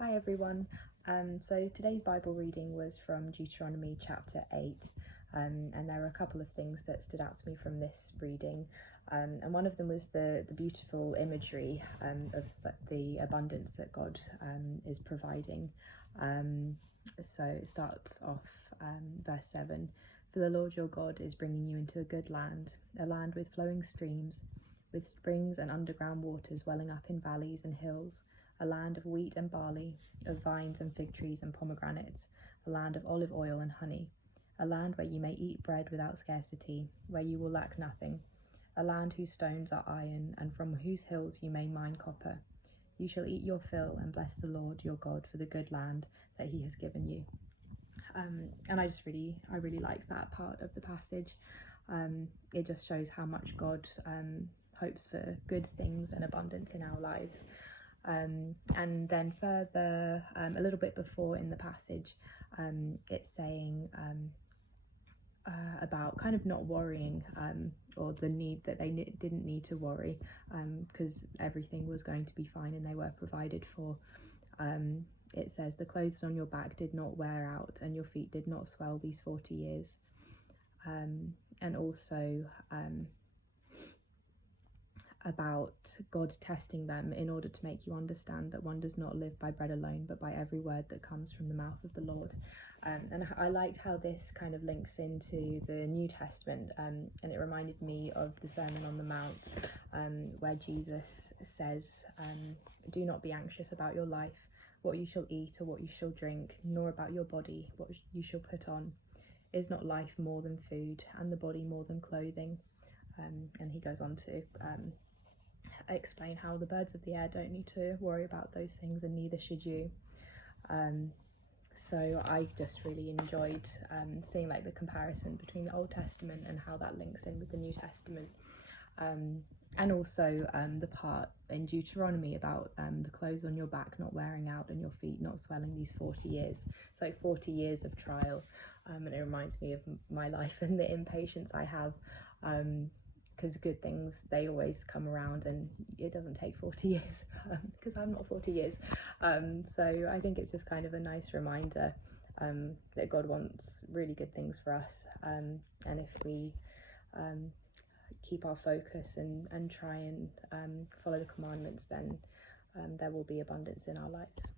Hi everyone. So today's Bible reading was from Deuteronomy chapter 8, and there were a couple of things that stood out to me from this reading, and one of them was the beautiful imagery of the abundance that God is providing. So it starts off verse 7. For the Lord your God is bringing you into a good land, a land with flowing streams, with springs and underground waters welling up in valleys and hills, a land of wheat and barley, of vines and fig trees and pomegranates, a land of olive oil and honey, a land where you may eat bread without scarcity, where you will lack nothing, a land whose stones are iron, and from whose hills you may mine copper. You shall eat your fill and bless the Lord your God for the good land that he has given you. And I really liked that part of the passage. It just shows how much God hopes for good things and abundance in our lives. And then further, a little bit before in the passage, it's saying about kind of not worrying, or the need that they didn't need to worry, because everything was going to be fine and they were provided for. It says, the clothes on your back did not wear out and your feet did not swell these 40 years. And also about God testing them in order to make you understand that one does not live by bread alone, but by every word that comes from the mouth of the Lord. And I liked how this kind of links into the New Testament, and it reminded me of the Sermon on the Mount, where Jesus says, do not be anxious about your life, what you shall eat or what you shall drink, nor about your body, what you shall put on. Is not life more than food, and the body more than clothing? And he goes on to explain how the birds of the air don't need to worry about those things, and neither should you. So I just really enjoyed seeing like the comparison between the Old Testament and how that links in with the New Testament. And also the part in Deuteronomy about the clothes on your back not wearing out and your feet not swelling these 40 years. So 40 years of trial, and it reminds me of my life and the impatience I have, because good things, they always come around, and it doesn't take 40 years, because I'm not 40 years. So I think it's just kind of a nice reminder that God wants really good things for us, and if we keep our focus and try and follow the commandments, then there will be abundance in our lives.